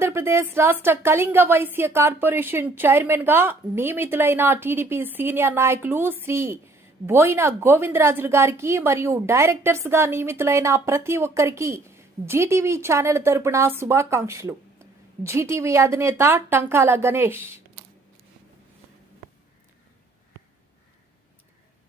ఆంధ్రప్రదేశ్ రాష్ట్ర కళింగ వైశ్య కార్పొరేషన్ చైర్మన్గా నియమితులైన టీడీపీ సీనియర్ నాయకులు శ్రీ బోయిన గోవిందరాజులు గారికి మరియు డైరెక్టర్స్గా నియమితులైన ప్రతి ఒక్కరికి జీటీవీ ఛానల్ తరపున శుభాకాంక్షలు. జీటీవీ అధినేత టంకాల గణేష్.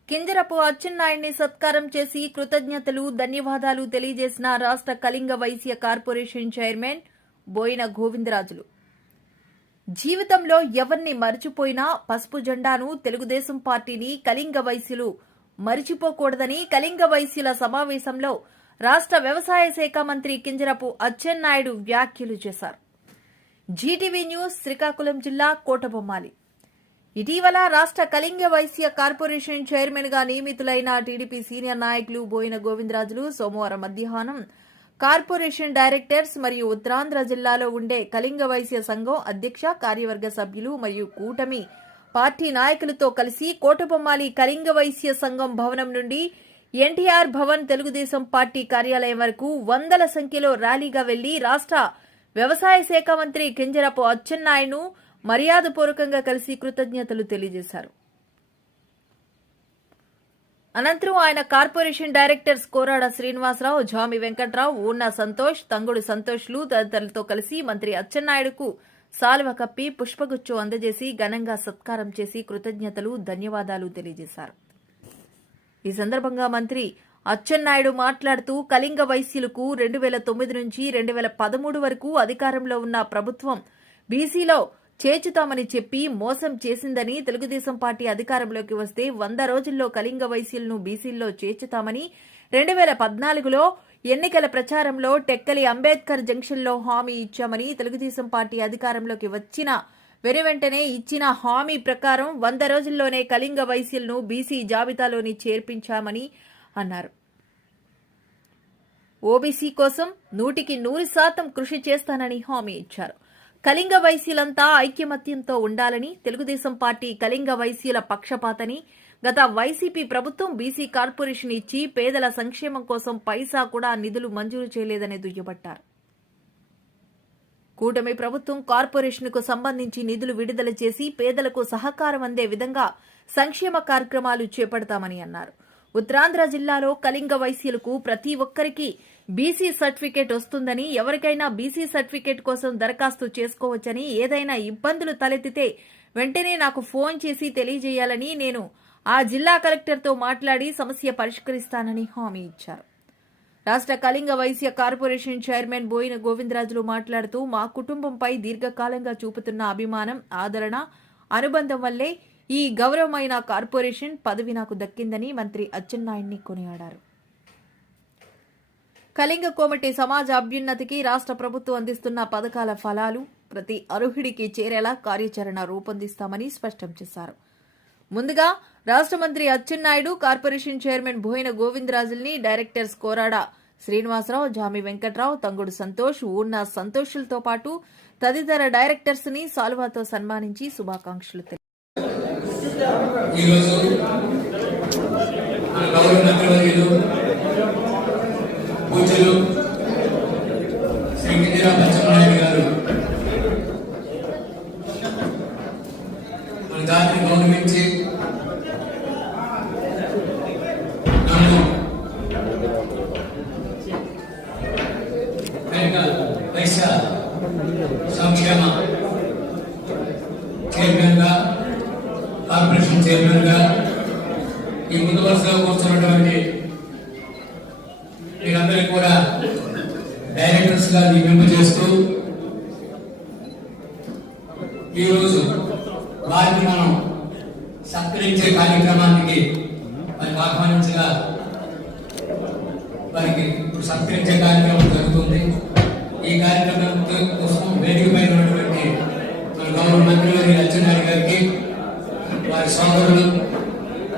కింజరపు అచ్చెన్నాయుడిని సత్కారం చేసి కృతజ్ఞతలు ధన్యవాదాలు తెలియజేసిన రాష్ట్ర కళింగ వైశ్య కార్పొరేషన్ చైర్మన్ బోయిన గోవిందరాజులు. జీవితంలో ఎవరిని మరిచిపోయినా పసుపు జెండాను తెలుగుదేశం పార్టీని కళింగ వైశ్యులు మరిచిపోకూడదని కళింగ వైశ్యుల సమావేశంలో రాష్ట్ర వ్యవసాయ శాఖ మంత్రి కింజరపు అచ్చెన్నాయుడు వ్యాఖ్యలు చేశారు. జీటీవీ న్యూస్ శ్రీకాకుళం జిల్లా కోటబొమ్మాలి. ఇటీవల రాష్ట్ర కళింగ వైశ్య కార్పొరేషన్ చైర్మన్గా నియమితులైన టీడీపీ సీనియర్ నాయకులు బోయిన గోవిందరాజులు సోమవారం మధ్యాహ్నం కార్పొరేషన్ డైరెక్టర్స్ మరియు ఉత్తరాంధ్ర జిల్లాలో ఉండే కళింగ వైశ్య సంఘం అధ్యక్ష కార్యవర్గ సభ్యులు మరియు కూటమి పార్టీ నాయకులతో కలిసి కోటబొమ్మాలి కళింగ వైశ్య సంఘం భవనం నుండి ఎన్టీఆర్ భవన్ తెలుగుదేశం పార్టీ కార్యాలయం వరకు వందల సంఖ్యలో ర్యాలీగా వెళ్ళి రాష్ట్ర వ్యవసాయ శాఖ మంత్రి కింజరపు అచ్చెన్నాయుడు మర్యాదపూర్వకంగా కలిసి కృతజ్ఞతలు తెలియజేశారు. అనంతరం ఆయన కార్పొరేషన్ డైరెక్టర్స్ కోరాడ శ్రీనివాసరావు జామి వెంకట్రావు ఊర్న సంతోష్ తంగుడు సంతోష్లు తదితరులతో కలిసి మంత్రి అచ్చెన్నాయుడుకు సాల్వ కప్పి పుష్పగుచ్చం అందజేసి ఘనంగా సత్కారం చేసి కృతజ్ఞతలు ధన్యవాదాలు తెలియజేశారు. ఈ సందర్భంగా మంత్రి అచ్చెన్నాయుడు మాట్లాడుతూ కళింగ వైశ్యులకు రెండు వేల తొమ్మిది నుంచి రెండు వేల పదమూడు వరకు అధికారంలో ఉన్న ప్రభుత్వం బీసీలో చేర్చుతామని చెప్పి మోసం చేసిందని తెలుగుదేశం పార్టీ అధికారంలోకి వస్తే వంద రోజుల్లో కళింగ వైశ్యులను బీసీల్లో చేర్చుతామని రెండు వేల పద్నాలుగులో ఎన్నికల ప్రచారంలో టెక్కలి అంబేద్కర్ జంక్షన్లో హామీ ఇచ్చామని తెలుగుదేశం పార్టీ అధికారంలోకి వచ్చిన వెనువెంటనే ఇచ్చిన హామీ ప్రకారం వంద రోజుల్లోనే కళింగ వైశ్యులను బీసీ జాబితాలోని చేర్పించామని అన్నారు. ఓబీసీ కోసం నూటికి నూరు శాతం కృషి చేస్తానని హామీ ఇచ్చారు. కళింగ వైశ్యులంతా ఐక్యమత్యంతో ఉండాలని తెలుగుదేశం పార్టీ కళింగ వైశ్యుల పక్షపాతని గత వైసీపీ ప్రభుత్వం బీసీ కార్పొరేషన్ ఇచ్చి పేదల సంక్షేమం కోసం పైసా కూడా నిధులు మంజూరు చేయలేదని దుయ్యబట్టారు. కూటమి ప్రభుత్వం కార్పొరేషన్కు సంబంధించి నిధులు విడుదల చేసి పేదలకు సహకారం అందే విధంగా సంక్షేమ కార్యక్రమాలు చేపడతామని అన్నారు. ఉత్తరాంధ్ర జిల్లాలో కళింగ వైశ్యులకు ప్రతి ఒక్కరికి బీసీ సర్టిఫికేట్ వస్తుందని ఎవరికైనా బీసీ సర్టిఫికేట్ కోసం దరఖాస్తు చేసుకోవచ్చని ఏదైనా ఇబ్బందులు తలెత్తితే వెంటనే నాకు ఫోన్ చేసి తెలియజేయాలని నేను ఆ జిల్లా కలెక్టర్తో మాట్లాడి సమస్య పరిష్కరిస్తానని హామీ ఇచ్చారు. రాష్ట్ర కళింగ వైశ్య కార్పొరేషన్ చైర్మన్ బోయిన గోవిందరాజులు మాట్లాడుతూ మా కుటుంబంపై దీర్ఘకాలంగా చూపుతున్న అభిమానం ఆదరణ అనుబంధం వల్లే ఈ గౌరవమైన కార్పొరేషన్ పదవి నాకు దక్కిందని మంత్రి అచ్చెన్నాయుడిని కొనియాడారు. కళింగ కోమటి సమాజ అభ్యున్నతికి రాష్ట్ర ప్రభుత్వం అందిస్తున్న పథకాల ఫలాలు ప్రతి అర్హుడికి చేరేలా కార్యాచరణ రూపొందిస్తామని స్పష్టం చేశారు. ముందుగా రాష్ట్ర మంత్రి అచ్చెన్నాయుడు కార్పొరేషన్ చైర్మన్ బోయిన గోవిందరాజుల్ని డైరెక్టర్స్ కోరాడ శ్రీనివాసరావు జామి వెంకట్రావు తంగుడు సంతోష్ ఉన్న సంతోషులతో పాటు తదితర డైరెక్టర్స్ని సాల్వాతో సన్మానించి శుభాకాంక్షలు తెలిపారు ఈరోజు మన గౌరవ మంత్రివర్యులు పూజలు. శ్రీ కింజరా బచ్చనాయుడు గారు మన జాతిని గౌరవించి నన్ను కనుక వైశ్య సంక్షేమ చైర్మన్గా కార్పొరేషన్ చైర్మన్గా ఈ ముందు వరుసలో కూర్చున్నటువంటి మీరందరికీ కూడా డైరెక్టర్స్గా నియమింపు చేస్తూ ఈరోజు వారిని మనం సత్కరించే కార్యక్రమానికి వారికి ఆహ్వానించగా వారికి ఇప్పుడు సత్కరించే కార్యక్రమం జరుగుతుంది ఈ కార్యక్రమం కోసం వేదిక పైన ఉన్నటువంటి మన గౌరవ మంత్రి గారి అచ్చెన్నాయుడు గారికి వారి సోదరులు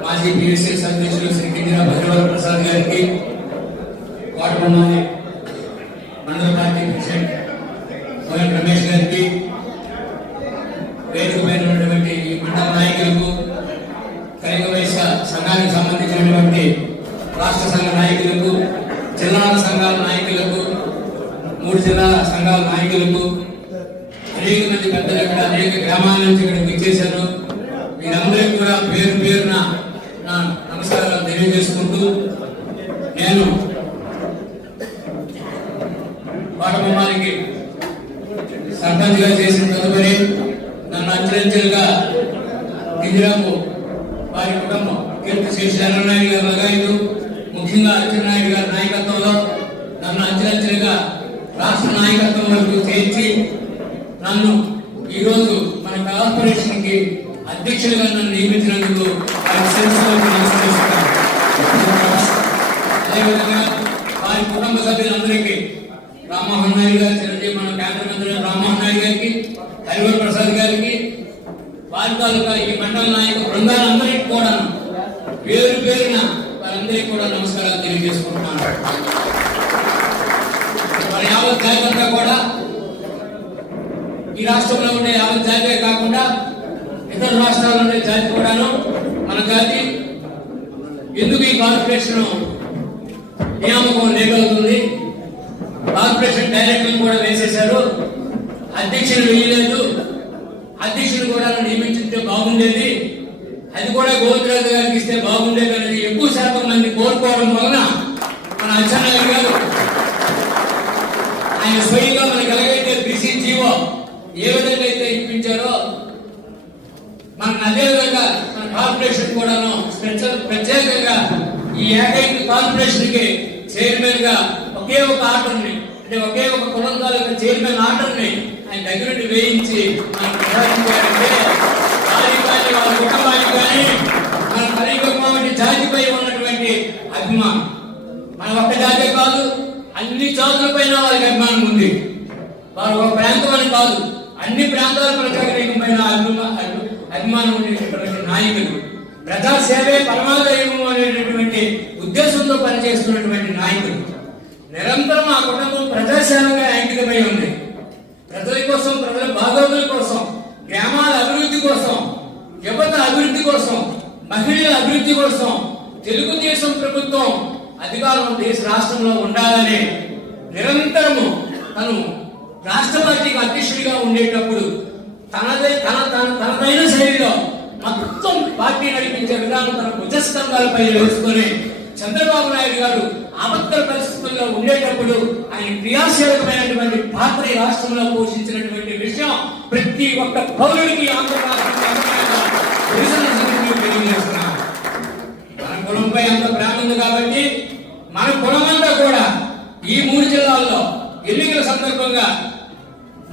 మాజీ పిఎస్ఎస్ అధ్యక్షులు శ్రీ కింజరా భద్రవర ప్రసాద్ గారికి కోటబొమ్మాలి మండల పార్టీ ప్రెసిడెంట్ కోయల్ రమేష్ గారికి వేదిక ఈ మండల నాయకులకు కలిగ వయసు సంఘానికి సంబంధించినటువంటి రాష్ట్ర సంఘ నాయకులకు జిల్లాల సంఘాల నాయకులకు మూడు జిల్లాల సంఘాల నాయకులకు పెద్దలు ఇక్కడ అనేక గ్రామాల నుంచి ఇక్కడికి విచ్చేశారు మీరందరికీ కూడా పేరు పేరున నా నమస్కారాలు తెలియజేసుకుంటూ నేను పాఠబొమ్మానికి సర్పంచ్గా చేసిన తదుపరి నన్ను అంచెలంచెలుగా గిరిరాము వారి కుటుంబం కీర్తి శ్రీ శరణాయుడు గారి లగాయలు ముఖ్యంగా అచ్చెన్నాయుడు గారి నాయకత్వంలో నన్ను అంచెలంచెలుగా రాష్ట్ర నాయకత్వం వరకు చేర్చి నన్ను ఈరోజు మన కార్పొరేషన్కి అధ్యక్షుడిగా నన్ను నియమించినందుకు అదేవిధంగా వారి కుటుంబ సభ్యులందరికీ రామ్మోహన్ నాయుడు గారు చిరంజీవి మన కేంద్ర మంత్రి రామ్మోహన్ నాయుడు గారికి హరివర్ ప్రసాద్ గారికి వారి తాలూకా ఈ మండల నాయక బృందాలందరికీ కూడా పేరు పేరున వారందరికీ కూడా నమస్కారాలు తెలియజేసుకుంటున్నాను మరి యావత్ జాతి కూడా ఈ రాష్ట్రంలో ఉండే కాకుండా ఇతర రాష్ట్రాల్లో ఉండే జాతి కూడాను మన జాతి ఎందుకు ఈ కార్పొరేషన్ నియామకం లేగలుగుతుంది కార్పొరేషన్ డైరెక్టర్ కూడా వేసేశారు. అధ్యక్షులు వేయలేదు అధ్యక్షుడు కూడా నియమించితే బాగుండేది. అది కూడా గోవిందరాజు గారికి ఇస్తే బాగుండేది అనేది ఎక్కువ శాతం మంది కోరుకోవడం వలన మన అచ్చెన్నాయుడు గారు ఆయన స్వయంగా మన ఎలాగైతే బీసీ జీవో ఏ విధంగా అయితే ఇప్పించారో అదేవిధంగా మన కార్పొరేషన్ కూడాను స్పెషల్ ప్రత్యేకంగా ఈ ఏకైక కార్పొరేషన్కి చైర్మన్గా ఒకే ఒక ఆర్డర్ని అంటే ఒకే ఒక కులం తాలూకా చైర్మన్ ఆర్డర్ని ఆయన దగ్గర నుండి వేయించి ప్రసాదించారంటే కుటుంబానికి కానీ మన జాతిపై ఉన్నటువంటి అభిమానం. మన ఒక్క జాతి కాదు అన్ని జాతుల పైన వారికి అభిమానం ఉంది. వారు ఒక ప్రాంతం అని కాదు అన్ని ప్రాంతాల ప్రజాగరీకమైన అభిమానం ఉండేటటువంటి నాయకులు. ప్రజా సేవే పరమాదయము అనేటటువంటి ఉద్దేశంతో పనిచేస్తున్నటువంటి నాయకులు. నిరంతరం ఆ కుటుంబం ప్రజాసేవగా అంకితమై ఉంది. ప్రజల కోసం ప్రజల బాగోగుల కోసం గ్రామాల అభివృద్ధి కోసం యువత అభివృద్ధి కోసం మహిళల అభివృద్ధి కోసం తెలుగుదేశం ప్రభుత్వం అధికారం దేశ రాష్ట్రంలో ఉండాలని నిరంతరము తను రాష్ట్ర పార్టీకి అధ్యక్షుడిగా ఉండేటప్పుడు తనదే తన తన తనదైన శైలిలో మొత్తం పార్టీ నడిపించే విధానం తన భుజస్కంధాలపై వేసుకొని చంద్రబాబు నాయుడు గారు ఆపత్కర పరిస్థితుల్లో ఉండేటప్పుడు ఆయన క్రియాశీలకమైనటువంటి పాత్ర ఈ రాష్ట్రంలో పోషించినటువంటి విషయం ప్రతి ఒక్క పౌరుడికి ఆంధ్ర మన కులంపై అంత ప్రేమ ఉంది కాబట్టి మన కులమంతా కూడా ఈ మూడు జిల్లాల్లో ఎన్నికల సందర్భంగా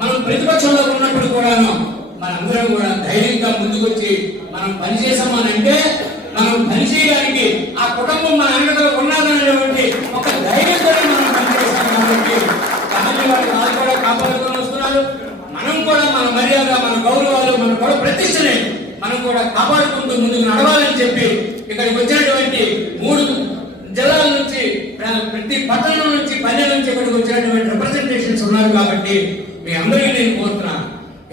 మనం ప్రతిపక్షంలో ఉన్నప్పుడు కూడాను మనందరం కూడా ధైర్యంగా ముందుకొచ్చి మనం పనిచేసామనంటే మనం పనిచేయడానికి ఆ కుటుంబం మన అండగా ఉన్నదనేటువంటి ఒక ధైర్యంతో మనం పనిచేస్తాం కాబట్టి కాబట్టి వాళ్ళు వాళ్ళు కూడా కాపాడుకొని వస్తున్నారు. మనం కూడా మన మర్యాద మన గౌరవాలు మన కూడా ప్రతిష్టని మనం కూడా కాపాడుకుంటూ ముందుకు నడవాలని చెప్పి ఇక్కడికి వచ్చినటువంటి మూడు జిల్లాల నుంచి ప్రతి పట్టణం నుంచి పల్లె నుంచి ఇక్కడికి వచ్చినటువంటి రిప్రజెంటేషన్స్ ఉన్నారు కాబట్టి మీ అందరికీ నేను కోరుతున్నాను.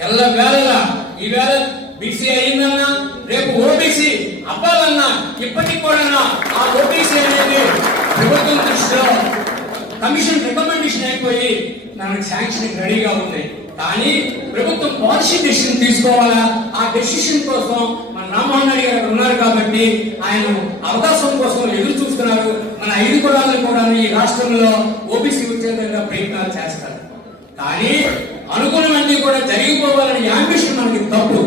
ఎల్ల వేళలా ఈ వేళ బీసీ అయిందన్నా రేపు ఓబీసీ అవ్వాలన్నా ఇప్పటికి కూడా ఆ ఓబీసీ అనేది ప్రభుత్వం దృష్టిలో కమిషన్ రికమెండేషన్ అయిపోయి నాకు శాంక్షన్ రెడీగా ఉంది. కానీ ప్రభుత్వం పాలసీ డెసిషన్ తీసుకోవాలా? ఆ డెసిషన్ కోసం మన రామ్మోహన్ రెడ్డి గారు ఉన్నారు కాబట్టి ఆయన అవకాశం కోసం ఎదురు చూస్తున్నారు. మన ఐదు కులాలను కూడా ఈ రాష్ట్రంలో ఓబీసీ వచ్చే ప్రయత్నాలు చేస్తారు. కానీ అనుకున్నవన్నీ కూడా జరిగిపోవాలని యాంబిషన్ మనకి తప్పు.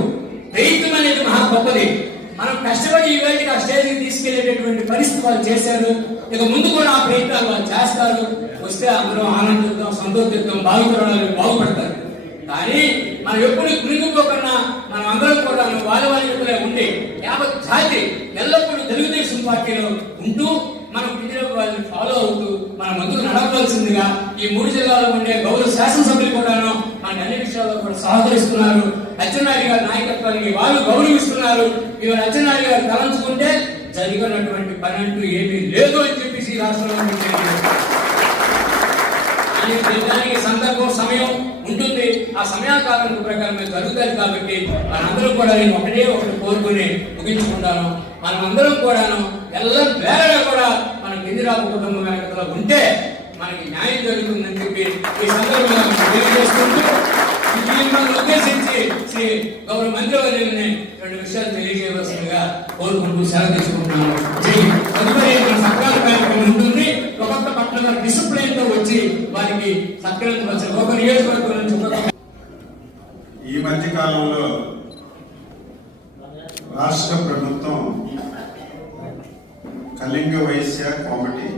ప్రయత్నం అనేది మహా గొప్పది. మనం కష్టపడి ఈ ఆ స్టేజ్కి తీసుకెళ్ళేటటువంటి పరిస్థితి వాళ్ళు చేశారు. ఇక ముందు కూడా ఆ ప్రయత్నాలు వాళ్ళు చేస్తారు. వస్తే అందరం ఆనందిద్దాం సంతోషిద్దాం బాగుపడాలి బాగుపడతారు. కానీ మనం ఎప్పుడు కృంగిపోకుండా మనం అందరం కూడా వాళ్ళ వాళ్ళ యుద్ధలే ఉండి యావత్ జాతి ఎల్లప్పుడూ తెలుగుదేశం పార్టీలో ఉంటూ మనం పిల్లల వాళ్ళని ఫాలో అవుతూ మన ముందుకు నడవవలసిందిగా ఈ మూడు జిల్లాలో ఉండే గౌరవ శాసనసభ్యులు కూడాను మనకి అన్ని విషయాల్లో కూడా సహకరిస్తున్నారు. అచ్చెన్నాయుడు గారి నాయకత్వానికి వాళ్ళు గౌరవిస్తున్నారు. ఇవాళ అచ్చెన్నాయుడు గారు తలంచుకుంటే జరిగినటువంటి పని అంటూ ఏమీ లేదు అని చెప్పేసి ఈ రాష్ట్రంలో దానికి సందర్భం సమయం ఉంటుంది. ఆ సమయాకాలం ప్రకారం జరుగుతుంది జరుగుతాయి కాబట్టి మనందరం కూడా నేను ఒకటే ఒకటి కోరుకుని ముగించుకుంటాను. మనమందరం కూడాను ఎల్ల వేళ కూడా మన గిరిరాబు కుటుంబం వెనకలో ఉంటే మనకి న్యాయం జరుగుతుందని చెప్పి ఈ సందర్భంగా తెలియజేసుకుంటూ ఈ ఉద్దేశించి శ్రీ గౌరవ మంత్రివర్యులని రెండు విషయాలు తెలియజేయవలసిందిగా కోరుకుంటూ సేవ తీసుకుంటున్నాను తదుపరి మన సత్కార కార్యక్రమం ఉంటుంది. ఒక్కొక్క పట్టణ డిసిప్లైన్తో వచ్చి వారికి సత్కరించవలసిన ఒక నియోజకవర్గం నుంచి ఈ మధ్య కాలంలో రాష్ట్ర ప్రభుత్వం కళింగ వైశ్య కామెడీ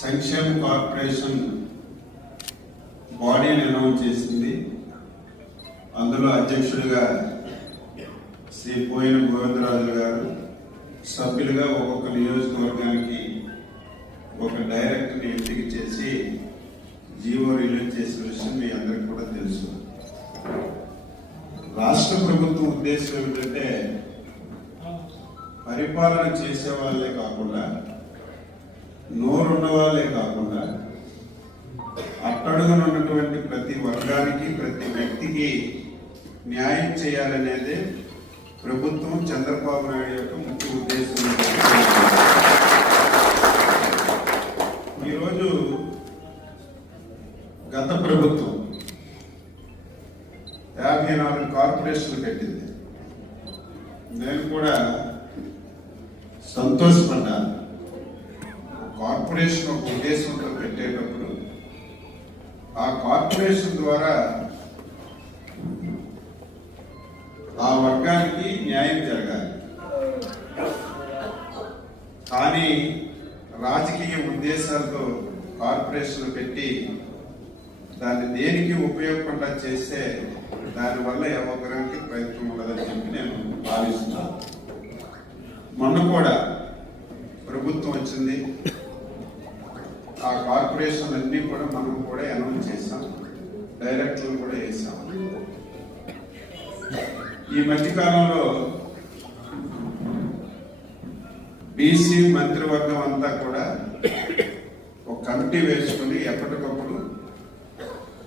సంక్షేమ కార్పొరేషన్ బాడీని అనౌన్స్ చేసింది. అందులో అధ్యక్షుడిగా శ్రీ పోయిన గోవిందరాజు గారు సభ్యులుగా ఒక్కొక్క నియోజకవర్గానికి ఒక డైరెక్టర్ని ఎంపిక చేసి జీవో రిలీజ్ చేసిన విషయం మీ అందరికి కూడా తెలుసు. రాష్ట్ర ప్రభుత్వం ఉద్దేశం ఏమిటంటే పరిపాలన చేసే వాళ్ళే కాకుండా నోరున్న వాళ్ళే కాకుండా అట్టడుగున ఉన్నటువంటి ప్రతి వర్గానికి ప్రతి వ్యక్తికి న్యాయం చేయాలనేదే ప్రభుత్వం చంద్రబాబు నాయుడు యొక్క ముఖ్య ఉద్దేశం ఈరోజు గత ప్రభుత్వం యాభై నాలుగు కార్పొరేషన్లు కట్టింది. నేను కూడా సంతోషపడ్డాను. కానీ రాజకీయ ఉద్దేశాలతో కార్పొరేషన్లు పెట్టి దాన్ని దేనికి ఉపయోగపడకుండా చేస్తే దానివల్ల ఏ ప్రయత్నం ఉండదని చెప్పి నేను భావిస్తున్నాను. మొన్న కూడా ప్రభుత్వం వచ్చింది. ఆ కార్పొరేషన్ అన్నీ కూడా మనం కూడా అనౌన్స్ చేసాం డైరెక్టర్లు కూడా వేసాం ఈ మధ్యకాలంలో బీసీ మంత్రివర్గం అంతా కూడా ఒక కమిటీ వేసుకుని ఎప్పటికప్పుడు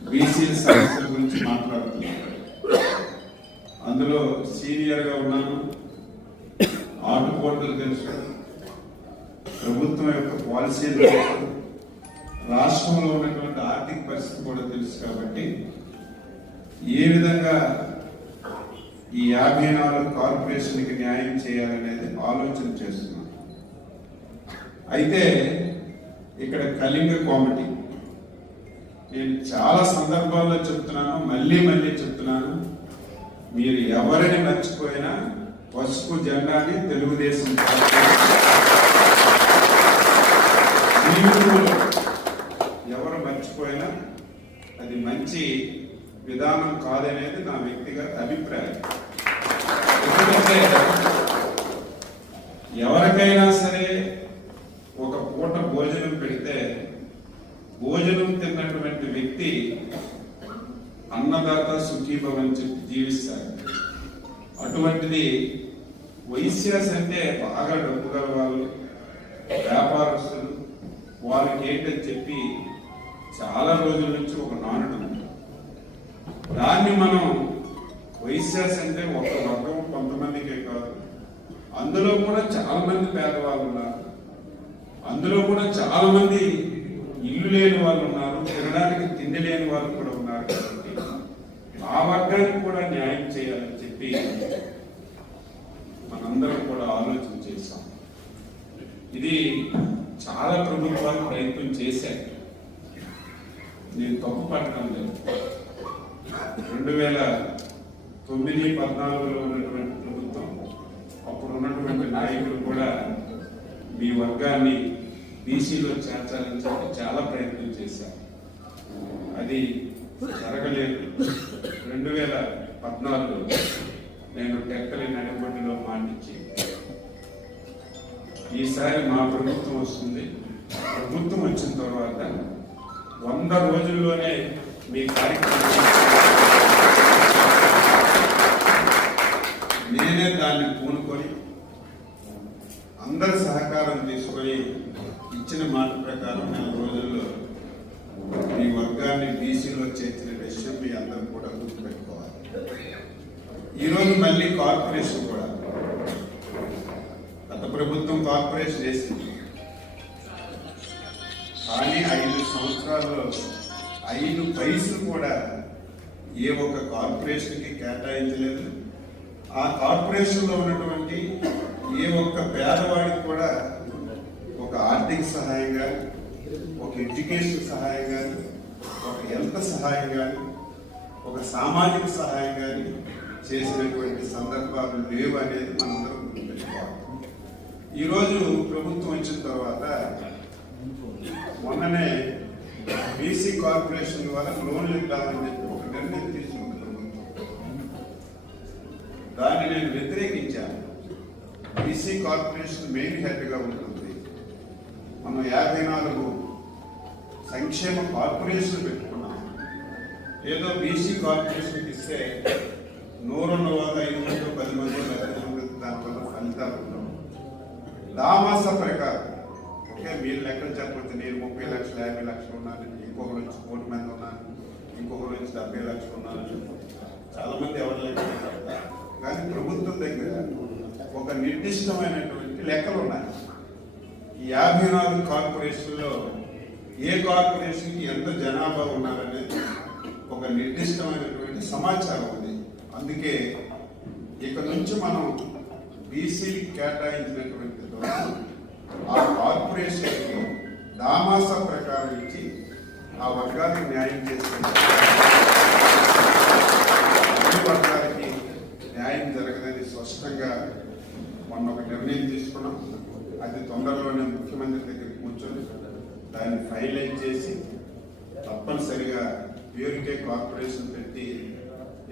బీసీ సమస్యల గురించి మాట్లాడుతున్నారు. అందులో సీనియర్గా ఉన్నాను. ఆటుపోట్లు తెలుసు. ప్రభుత్వం యొక్క పాలసీ తెలుసు. రాష్ట్రంలో ఉన్నటువంటి ఆర్థిక పరిస్థితి కూడా తెలుసు కాబట్టి ఏ విధంగా ఈ యాభై నాలుగు కార్పొరేషన్కి న్యాయం చేయాలనేది ఆలోచన చేస్తున్నాం. అయితే ఇక్కడ కళింగ కామెడీ. నేను చాలా సందర్భాల్లో చెప్తున్నాను మళ్ళీ మళ్ళీ చెప్తున్నాను. మీరు ఎవరిని మర్చిపోయినా పసుపు జెండాని తెలుగుదేశం ఎవరు మర్చిపోయినా అది మంచి విధానం కాదనేది నా వ్యక్తిగత అభిప్రాయం. వ్యక్తి అన్నదాత సుఖీభవని చెప్పి జీవిస్తారు అటువంటిది వైశ్యాస్ అంటే బాగా డబ్బు గల వాళ్ళు వ్యాపారస్తులు. వాళ్ళకి ఏంటని చెప్పి చాలా రోజుల నుంచి ఒక నానుడు దాన్ని మనం వైశ్యాస్ అంటే ఒక వర్గం కొంతమందికే కాదు. అందులో కూడా చాలా మంది పేదవాళ్ళు ఉన్నారు. అందులో కూడా చాలా మంది ఇల్లు లేని వాళ్ళు ఉన్నారు. తినడానికి తిండి లేని వాళ్ళు కూడా ఉన్నారు కాబట్టి ఆ వర్గానికి కూడా న్యాయం చేయాలని చెప్పి మనందరం కూడా ఆలోచన చేశాం. ఇది చాలా ప్రభుత్వాలు ప్రయత్నం చేశాయి. నేను తప్పు పట్టడం లేదు. రెండు వేల తొమ్మిది పద్నాలుగులో ఉన్నటువంటి ప్రభుత్వం అప్పుడు ఉన్నటువంటి నాయకులు కూడా మీ వర్గాన్ని బీసీలో చేర్చాలని చెప్పి చాలా ప్రయత్నం చేశారు. అది జరగలేదు. రెండు వేల పద్నాలుగులో నేను టెక్కలి నడిబొడ్డులో మాటించి ఈసారి మా ప్రభుత్వం వస్తుంది. ప్రభుత్వం వచ్చిన తర్వాత వంద రోజుల్లోనే మీ కార్యక్రమం నేనే దాన్ని పూనుకొని అందరి సహకారం తీసుకొని ఇచ్చిన మాట ప్రకారం నెల రోజుల్లో చేర్చిన విషయం మీ అందరూ కూడా గుర్తుపెట్టుకోవాలి. ఈరోజు మళ్ళీ కార్పొరేషన్ కూడా. గత ప్రభుత్వం కార్పొరేషన్ వేసింది కానీ ఐదు సంవత్సరాల్లో ఐదు పైసలు కూడా ఏ ఒక్క కార్పొరేషన్కి కేటాయించలేదు. ఆ కార్పొరేషన్లో ఉన్నటువంటి ఏ ఒక్క పేదవాడికి కూడా ఒక ఆర్థిక సహాయం కానీ ఒక ఎడ్యుకేషన్ సహాయం కానీ ఒక యంత్ర సహాయం కానీ ఒక సామాజిక సహాయం కానీ చేసినటువంటి సందర్భాలు లేవు అనేది మనందరం గుర్తుపెట్టుకోవాలి. ఈరోజు ప్రభుత్వం వచ్చిన తర్వాత మొన్ననే బీసీ కార్పొరేషన్ ద్వారా లోన్లు ఇద్దామని చెప్పి ఒక నిర్ణయం తీసుకుంది ప్రభుత్వం. దాన్ని నేను వ్యతిరేకించాను. బీసీ కార్పొరేషన్ మెయిన్ హెడ్గా ఉంటుంది. మనం యాభై నాలుగు సంక్షేమ కార్పొరేషన్ పెట్టుకున్నాం. ఏదో బీసీ కార్పొరేషన్కి ఇస్తే నూరున్న వాళ్ళు ఐదు మంది పది మంది పది మంది దానివల్ల ఫలితాలు ఉండవు. దామాస ప్రకారం ఓకే మీరు లెక్కలు చెప్పొచ్చు నేను ముప్పై లక్షలు యాభై లక్షలు ఉన్నాను ఇంకొకరు నుంచి కోటి మంది ఉన్నాను ఇంకొకరు నుంచి డెబ్బై లక్షలు ఉన్నాను. చాలా మంది ఎవరు లెక్కలు కానీ ప్రభుత్వం దగ్గర ఒక నిర్దిష్టమైనటువంటి లెక్కలు ఉన్నాయి. ఈ యాభై నాలుగు కార్పొరేషన్లో ఏ కార్పొరేషన్కి ఎంత జనాభా ఉన్నారనేది ఒక నిర్దిష్టమైనటువంటి సమాచారం ఉంది. అందుకే ఇక నుంచి మనం బీసీ కేటాయించినటువంటి ద్వారా ఆ కార్పొరేషన్కి దామాస ప్రకారం ఇచ్చి ఆ వర్గానికి న్యాయం చేస్తే వర్గానికి న్యాయం జరగదని స్పష్టంగా మొన్న ఒక నిర్ణయం తీసుకున్నాం. అది తొందరలోనే ముఖ్యమంత్రి దగ్గర కూర్చొని దాన్ని ఫైనలైజ్ చేసి తప్పనిసరిగా ప్యూరికే కార్పొరేషన్ పెట్టి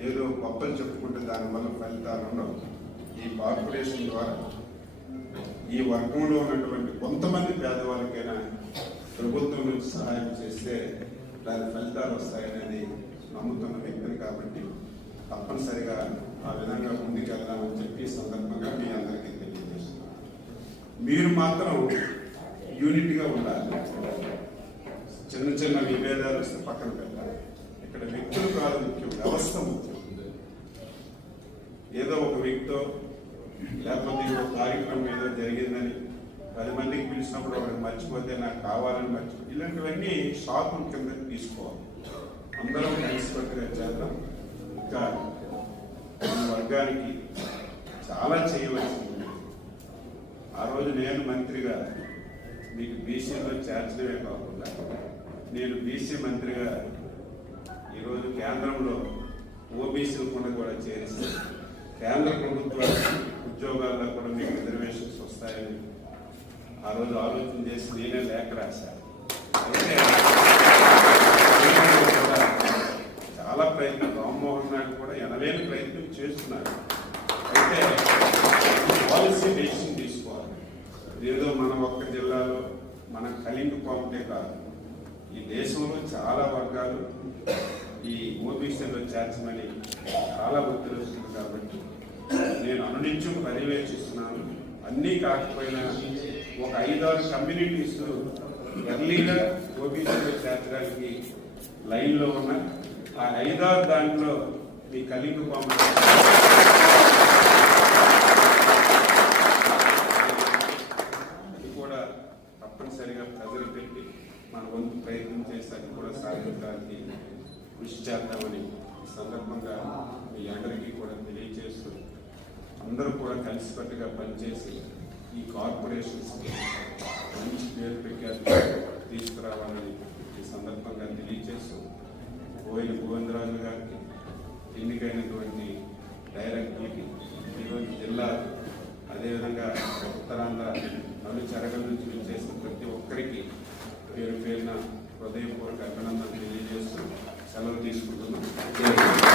ఏదో గొప్పలు చెప్పుకుంటే దానివల్ల ఫలితాలు ఉండవు. ఈ కార్పొరేషన్ ద్వారా ఈ వర్గంలో ఉన్నటువంటి కొంతమంది పేదవాళ్ళకైనా ప్రభుత్వం నుంచి సహాయం చేస్తే దాని ఫలితాలు వస్తాయనేది నమ్ముతున్న వ్యక్తులు కాబట్టి తప్పనిసరిగా ఆ విధంగా ముందుకెళ్దామని చెప్పి సందర్భంగా మీ అందరికీ తెలియజేస్తున్నాను. మీరు మాత్రం యూనిట్గా ఉండాలి. చిన్న చిన్న విభేదాలు వస్తే పక్కన పెట్టాలి. ఇక్కడ వ్యక్తులు కాదు ముఖ్యం వ్యవస్థ ముఖ్యం. ఏదో ఒక వ్యక్తితో లేకపోతే ఒక కార్యక్రమం ఏదో జరిగిందని పది మందికి పిలిచినప్పుడు ఒకరికి మర్చిపోతే నాకు కావాలని మర్చిపో ఇలాంటివన్నీ షాపుల కింద తీసుకోవాలి. అందరం కలిసికట్టుగా చేద్దాం. ఇంకా మన వర్గానికి చాలా చేయవలసింది. ఆ రోజు నేను మంత్రిగా మీకు బీసీలో చేర్చడమే కాకుండా నేను బీసీ మంత్రిగా ఈరోజు కేంద్రంలో ఓబీసీలు కూడా కూడా చేరిస్తే కేంద్ర ప్రభుత్వ ఉద్యోగాల్లో కూడా మీకు రిజర్వేషన్స్ వస్తాయని ఆ రోజు ఆలోచన చేసి నేనే లేఖ రాశాను. చాలా ప్రయత్నం రామ్మోహన్ నాయుడు కూడా ఎనలేని ప్రయత్నం చేస్తున్నారు అయితే పాలసీ డెసిషన్ తీసుకోవాలి ఏదో మన ఒక్క జిల్లాలో మన ఉంటే కాదు. ఈ దేశంలో చాలా వర్గాలు ఈ ఓబీసీలో చేర్చమని చాలా ఒత్తిడి వస్తుంది కాబట్టి నేను అనునిత్యం పర్యవేక్షిస్తున్నాను. అన్నీ కాకపోయినా ఒక ఐదారు కమ్యూనిటీస్ ఎర్లీగా ఓబీసీలో చేర్చడానికి లైన్లో ఉన్న ఆ ఐదారు దాంట్లో మీ కలింగ బొమ్మ ఇది కూడా తప్పనిసరిగా ప్రజలు పెట్టి మన వంతు ప్రయత్నం కూడా సాధించడానికి కృషి చేద్దామని ఈ సందర్భంగా మీ అందరికీ కూడా తెలియజేస్తూ అందరూ కూడా కలిసికట్టుగా పనిచేసి ఈ కార్పొరేషన్స్కి మంచి పేరు పెట్టారు. తీసుకురావాలని ఈ సందర్భంగా తెలియజేస్తూ కోయిల గోవిందరాజు గారికి ఎన్నికైనటువంటి డైరెక్టర్లకి ఈరోజు జిల్లా అదేవిధంగా ఉత్తరాంధ్ర నలు చెరగల నుంచి చేసిన ప్రతి ఒక్కరికి పేరు పేరున హృదయపూర్వక అభినందనలు తెలియజేస్తూ సెలవు తీసుకుంటున్నాం.